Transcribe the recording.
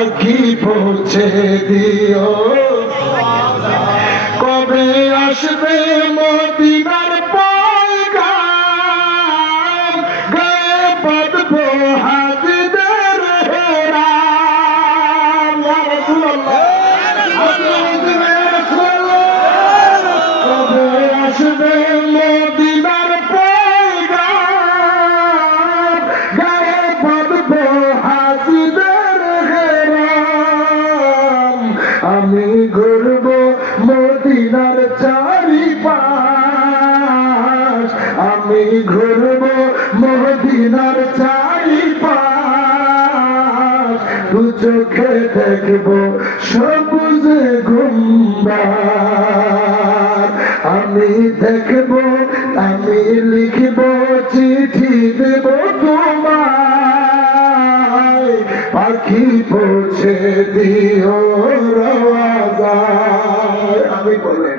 পাখি পৌঁছে দিও কবে আসবে মদিনার পয়গাম গায়ে বাঁধবো হাজিদের হেরাম ইয়া রাসূলুল্লাহ কবে আসবে মদিনার পয়গাম গায়ে বাঁধবো হাজিদের হেরাম আমি ঘুরবো মদিনার চারিপাশ আমি ঘুরবো মদিনার চারিপাশ দু চোখে দেখবো সবুজ গুম্বাদ আমি দেখবো আমি লিখবো চিঠি দেব তোমায় পাখি পৌঁছে দিও রওয়াজায় আমি বলেন